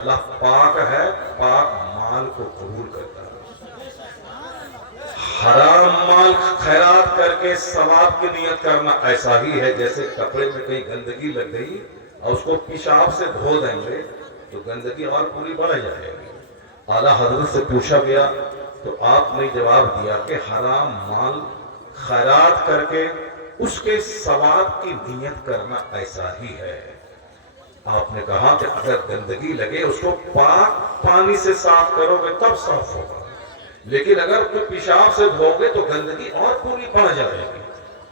اللہ پاک ہے، پاک مال کو قبول کرتا ہے۔ حرام مال خیرات کر کے ثواب کی نیت کرنا ایسا ہی ہے جیسے کپڑے میں کئی گندگی لگ گئی اور اس کو پیشاب سے دھو دیں گے تو گندگی اور پوری بڑھ جائے گی۔ اعلیٰ حضرت سے پوچھا گیا تو آپ نے جواب دیا کہ حرام مال خیرات کر کے اس کے ثواب کی نیت کرنا ایسا ہی ہے۔ آپ نے کہا کہ اگر گندگی لگے اس کو پاک پانی سے صاف کرو گے تب صاف ہوگا، لیکن اگر کوئی پیشاب سے دھو گے تو گندگی اور پوری بڑھ جائے گی۔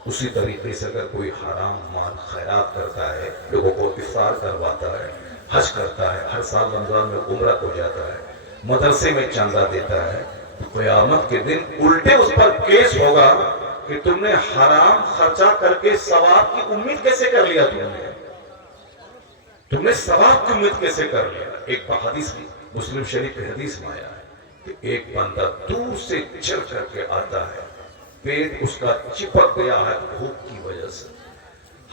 اسی طریقے سے اگر کوئی حرام مال خیرات کرتا ہے، لوگوں کو افطار کرواتا ہے، حج کرتا ہے، ہر سال رمضان میں عمرہ کو جاتا ہے، مدرسے میں چندہ دیتا ہے، تو قیامت کے دن الٹے اس پر کیس ہوگا کہ تم نے حرام خرچہ کر کے ثواب کی امید کیسے کر لیا؟ تم نے ثواب کی امید کیسے کر لیا؟ ایک حدیث کی مسلم شریف کی حدیث میں آیا ہے کہ ایک بندہ دور سے چل کر کے آتا ہے، پیٹ اس کا چپک گیا ہے بھوک کی وجہ سے،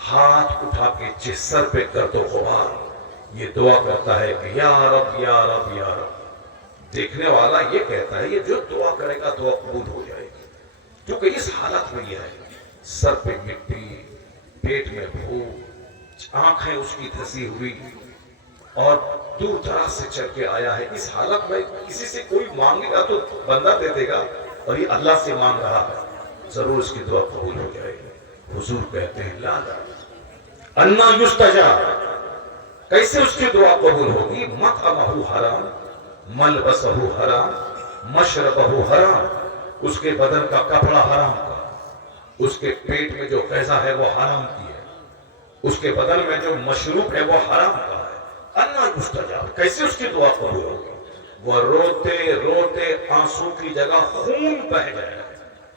ہاتھ اٹھا کے سر پہ درد و غبار یہ دعا کرتا ہے کہ یا رب یا رب یا رب۔ دیکھنے والا یہ کہتا ہے یہ جو دعا کرے گا دعا قبول ہو جائے گی، کیونکہ اس حالت میں یہ ہے، سر پہ مٹی، پیٹ میں بھوک، آنکھیں اس کی دھسی ہوئی اور دور دراز سے چل کے آیا ہے۔ اس حالت میں کسی سے کوئی مانگے گا تو بندہ دے دے گا، اور یہ اللہ سے مانگ رہا ہے، ضرور اس کی دعا قبول ہو جائے گی۔ حضور کہتے ہیں لا لا انا یستجاب، کیسے اس کی دعا قبول ہوگی؟ مطعمہ حرام، ملبسہ حرام، مشربہ حرام، اس کے بدن کا کپڑا حرام کا، اس کے پیٹ میں جو غذا ہے وہ حرام کی ہے، اس کے بدن میں جو مشروب ہے وہ حرام کا ہے۔ انا یستجاب، کیسے اس کی دعا قبول ہوگی؟ وہ روتے روتے آنسو کی جگہ خون بہ جائے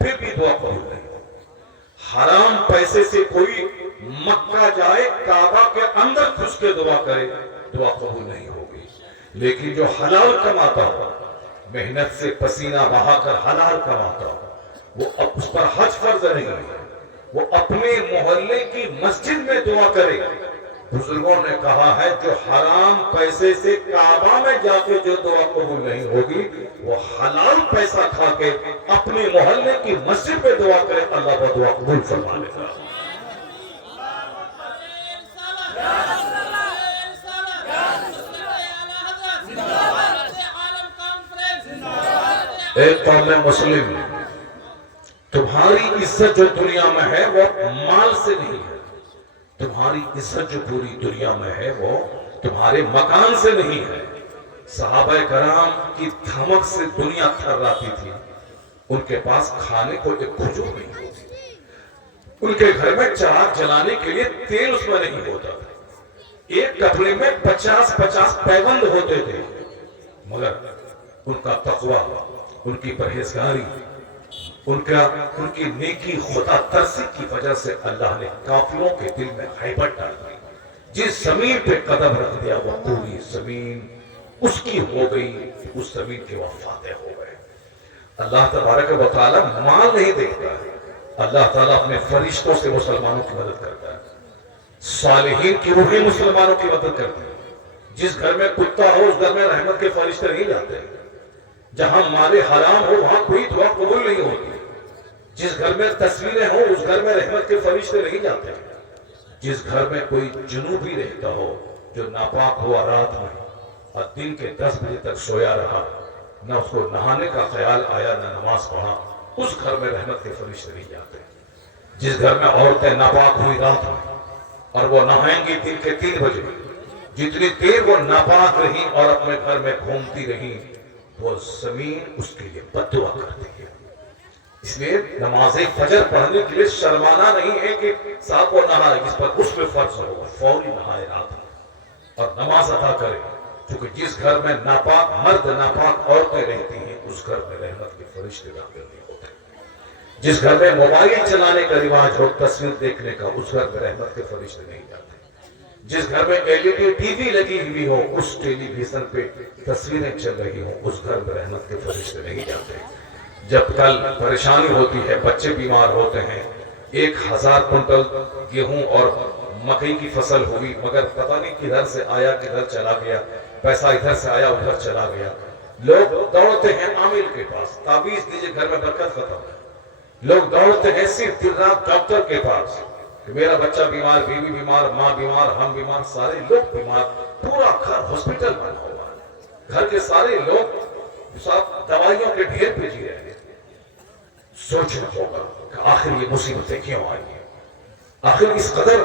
پھر بھی دعا قبول نہیں ہوگی۔ حرام پیسے سے کوئی مکہ جائے، کعبہ کے اندر گھس کے دعا کرے، دعا قبول نہیں ہوگی۔ لیکن جو حلال کماتا ہو، محنت سے پسینہ بہا کر حلال کماتا ہو، وہ اب اس پر حج فرض نہیں ہے، وہ اپنے محلے کی مسجد میں دعا کرے۔ بزرگوں نے کہا ہے جو حرام پیسے سے کعبہ میں جا کے جو دعا قبول نہیں ہوگی، وہ حلال پیسہ کھا کے اپنے محلے کی مسجد میں دعا کرے، اللہ وہ دعا قبول فرما لے گا۔ اے قوم مسلم، تمہاری عزت جو دنیا میں ہے وہ مال سے نہیں ہے، تمہاری عزت جو پوری دنیا میں ہے وہ تمہارے مکان سے نہیں ہے۔ صحابہ کرام کی دھمک سے دنیا تھراتی تھی، ان کے پاس کھانے کو ایک کھجور نہیں ہوتی، ان کے گھر میں چراغ جلانے کے لیے تیل اس میں نہیں ہوتا تھا، ایک کپڑے میں 50 پیوند ہوتے تھے، مگر ان کا تقوی، ان کی پرہیزگاری، ان کی نیکی خدا ترسی کی وجہ سے اللہ نے کافروں کے دل میں ہیبت ڈال دی۔ جس زمین پہ قدم رکھ دیا وہ پوری زمین اس کی ہو گئی، اس زمین کے وہ فاتح ہو گئے۔ اللہ تبارک و تعالی مال نہیں دیکھتا ہے، اللہ تعالیٰ اپنے فرشتوں سے مسلمانوں کی مدد کرتا ہے، صالحین کی روحیں مسلمانوں کی مدد کرتی ہے۔ جس گھر میں کتا ہو اس گھر میں رحمت کے فرشتے نہیں جاتے، جہاں مال حرام ہو وہاں کوئی دعا قبول نہیں ہوتی، جس گھر میں تصویریں ہوں اس گھر میں رحمت کے فرشتے نہیں جاتے، جس گھر میں کوئی جنوبی رہتا ہو جو ناپاک ہوا رات میں اور دن کے 10 بجے تک سویا رہا، نہ اس کو نہانے کا خیال آیا نہ نماز پڑھا، اس گھر میں رحمت کے فرشتے نہیں جاتے۔ جس گھر میں عورتیں ناپاک ہوئی رات میں اور وہ نہائیں گی دن کے 3 بجے، جتنی دیر وہ ناپاک رہی اور اپنے گھر میں گھومتی رہی، وہ زمین اس کے لیے بد دعا کرتی ہے۔ اس لیے نماز فجر پڑھنے کے لیے شرمانا نہیں ہے کہ صاحب وہ نہائے، جس پر اس پہ فرض ہوگا فوری نہائے رات میں اور نماز ادا کرے، کیونکہ جس گھر میں ناپاک مرد ناپاک عورتیں رہتی ہیں اس گھر میں رحمت کے فرشتے داخل نہیں ہوتے۔ جس گھر میں موبائل چلانے کا رواج ہو، تصویر دیکھنے کا، اس گھر میں رحمت کے فرشتے نہیں جاتے۔ جس گھر میں LED ٹی وی لگی ہوئی ہو، اس ٹیلی ویژن پہ تصویریں چل رہی ہوں، اس گھر میں رحمت کے فرشتے نہیں جاتے۔ جب کل پریشانی ہوتی ہے، بچے بیمار ہوتے ہیں، 1000 کنٹل گیہوں اور مکئی کی فصل ہوئی، مگر پتہ نہیں کدھر سے آیا کدھر چلا گیا، پیسہ ادھر سے آیا ادھر چلا گیا. لوگ دوڑتے ہیں عامل کے پاس, تعویذ دیجئے گھر میں برکت ختم ہے. لوگ دوڑتے ہیں صرف دن رات ڈاکٹر کے پاس کہ میرا بچہ بیمار, بیوی بیمار, ماں بیمار, ہم بیمار, سارے لوگ بیمار, پورا گھر ہاسپٹل بنا ہوا ہے. گھر کے سارے لوگ سب دوائیوں کے ڈھیر پہ جی رہے ہیں. سوچنا ہوگا کہ آخر یہ مصیبتیں کیوں آئی ہیں, آخر اس قدر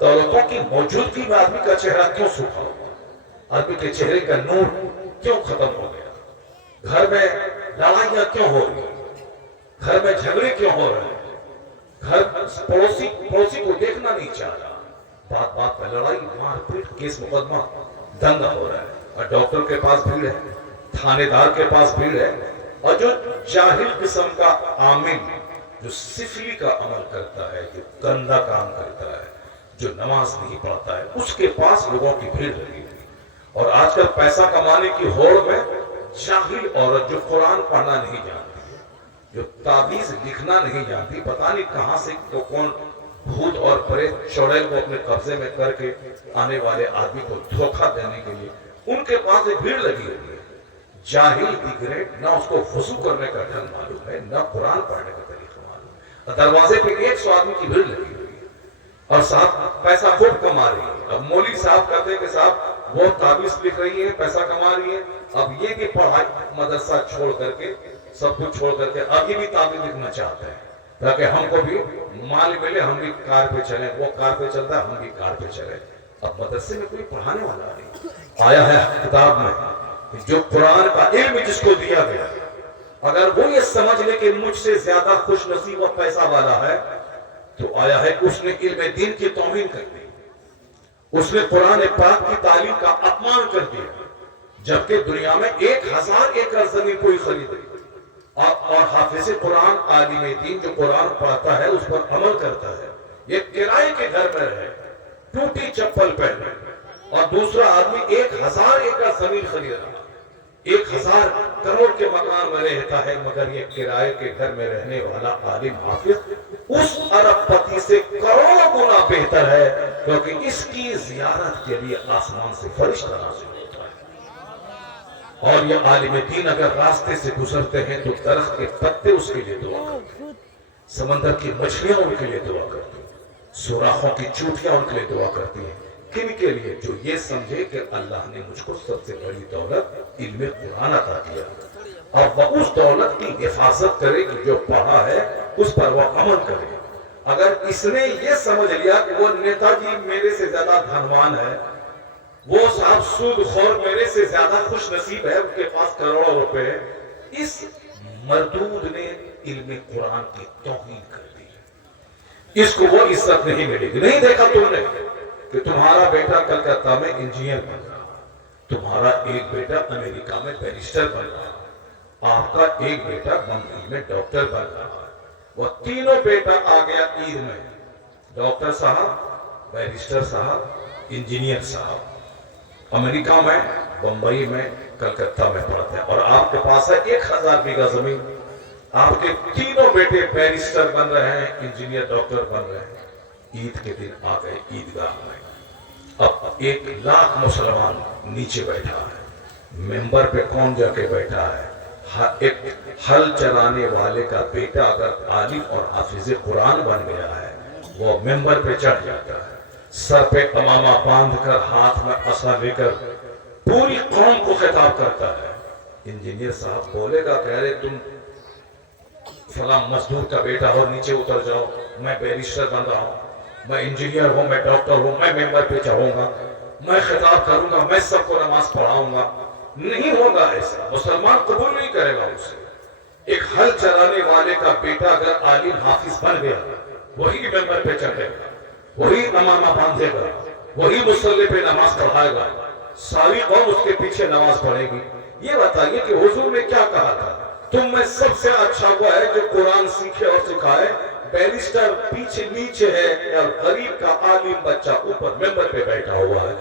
دولتوں کی موجودگی میں آدمی کا چہرہ کیوں سوکھا ہوا, آدمی کے چہرے کا نور کیوں ختم ہو گیا, گھر میں لڑائیاں کیوں ہو رہی ہیں, گھر میں جھگڑے کیوں ہو رہے ہیں, گھر پڑوسی کو دیکھنا نہیں چاہ رہا, بات بات پہ لڑائی, مار پیٹ, کیس مقدمہ, دنگا ہو رہا ہے. اور ڈاکٹر کے پاس بھیڑ ہے, تھانے دار کے پاس بھیڑ ہے, اور جو جاہل قسم کا عامل جو سفلی کا عمل کرتا ہے, جو گندا کام کرتا ہے, جو نماز نہیں پڑھتا ہے, اس کے پاس لوگوں کی بھیڑ لگی ہوئی. اور آج کل پیسہ کمانے کی ہوڑ میں جاہل عورت جو قرآن پڑھنا نہیں جانتی, جو تعویذ لکھنا نہیں جانتی, پتہ نہیں کہاں سے کون بھوت اور پریت چڑیل کو اپنے قبضے میں کر کے آنے والے آدمی کو دھوکہ دینے کے لیے ان کے پاس ایک بھیڑ لگی ہوئی ہے. جاہل ایگریٹ, نہ اس کو وضو کرنے کا ڈھنگ معلوم ہے, نہ قرآن پڑھنے کا طریقہ معلوم ہے. دروازے پہ 100 آدمی کی بھیڑ لگی ہوئی ہے اور صاحب پیسہ خوب کما رہی ہے. اب مولوی صاحب کہتے ہیں کہ صاحب وہ تعویذ لکھ رہی ہے, پیسہ کما رہی ہے, اب یہ بھی پڑھائی مدرسہ چھوڑ کر کے, سب کچھ چھوڑ کر کے اب یہ بھی تعویذ لکھنا چاہتے ہیں تاکہ ہم کو بھی مال ملے, ہم بھی کار پہ چلیں, وہ کار پہ چلتا ہے, ہم بھی کار پہ چلیں. اب مدرسے میں کوئی پڑھانے والا نہیں. آیا ہے کتاب میں جو قرآن کا علم جس کو دیا گیا, اگر وہ یہ سمجھ لے کہ مجھ سے زیادہ خوش نصیب اور پیسہ والا ہے, تو آیا ہے اس نے علم دین کی توہین کر دی, اس نے قرآن پاک کی تعلیم کا اپمان کر دیا, جبکہ دنیا میں 1000 ایکڑ زمین کوئی خریدے اور حافظ قرآن عالم دین جو قرآن پڑھتا ہے اس پر عمل کرتا ہے, یہ کرائے کے گھر میں رہے, ٹوٹی چپل پہنے, اور دوسرا آدمی 1000 ایکڑ زمین خرید رہا, 1000 کروڑ کے مکان میں رہتا ہے, مگر یہ کرائے کے گھر میں رہنے والا عالم حافظ اس ارب پتی سے کروڑوں گنا بہتر ہے, کیونکہ اس کی زیارت کے لیے آسمان سے فرشتہ نازل ہوتا ہے. اور یہ عالم دین اگر راستے سے گزرتے ہیں تو درخت کے پتے اس کے لیے دعا کرتے ہیں, سمندر کی مچھلیاں ان کے لیے دعا کرتی ہیں, سوراخوں کی چوٹیاں ان کے لیے دعا کرتی ہیں. کن کے لیے؟ جو یہ سمجھے کہ اللہ نے مجھ کو سب سے بڑی دولت علم قرآن عطا کیا, اور وہ اس دولت کی حفاظت کرے کہ جو پڑھا ہے اس پر وہ عمل کرے. اگر اس نے یہ سمجھ لیا کہ وہ نیتا جی میرے سے زیادہ دھنوان ہے, وہ صاحب سود خور میرے سے زیادہ خوش نصیب ہے, ان کے پاس کروڑوں روپے ہے, اس مردود نے علم قرآن کی توہین کر دی. اس کو وہ عزت نہیں ملے گی. نہیں دیکھا تم نے کہ تمہارا بیٹا کلکتہ میں انجینئر بن رہا, تمہارا ایک بیٹا امریکہ میں بیرسٹر بن رہا, آپ کا ایک بیٹا بمبئی میں ڈاکٹر بن رہا, وہ تینوں بیٹا آ گیا عید میں, ڈاکٹر صاحب, بیرسٹر صاحب, انجینئر صاحب, امریکہ میں, بمبئی میں, کلکتہ میں پڑھتے ہیں, اور آپ کے پاس ہے 1000 بیگھہ زمین. آپ کے تینوں بیٹے بیرسٹر بن رہے ہیں, انجینئر, ڈاکٹر بن رہے ہیں. عید کے دن آ گئے عیدگاہ میں, اب 1 لاکھ مسلمان نیچے بیٹھا ہے, ممبر پہ کون جا کے بیٹھا ہے؟ ایک ہل چرانے والے کا بیٹا اگر عالم اور حافظ قرآن بن گیا ہے, وہ ممبر پہ چڑھ جاتا ہے, سر پہ امامہ باندھ کر, ہاتھ میں عصا لے کر پوری قوم کو خطاب کرتا ہے. انجینئر صاحب بولے گا, کہہ رہے تم فلاں مزدور کا بیٹا ہو, نیچے اتر جاؤ, میں بیرسٹر بن رہا ہوں, میں انجینئر ہوں, میں ڈاکٹر ہوں, میں ممبر پہ چڑھوں گا, میں خطاب کروں گا, میں سب کو نماز پڑھاؤں گا. نہیں ہوگا ایسا, مسلمان قبول نہیں کرے گا اسے. ایک ہل چرانے والے کا بیٹا اگر عالم حافظ بن گیا, وہی ممبر پہ چڑھے گا, وہی امامہ باندھے گا, وہی مصلی پہ نماز پڑھائے گا, ساری قوم اس کے پیچھے نماز پڑھے گی. یہ بتائیے کہ حضور نے کیا کہا تھا, تم میں سب سے اچھا وہ ہے جو قرآن سیکھے اور سکھائے, بیرسٹر پیچھے نیچے ہے اور غریب کا عالم بچہ اوپر ممبر پہ بیٹھا ہوا ہے.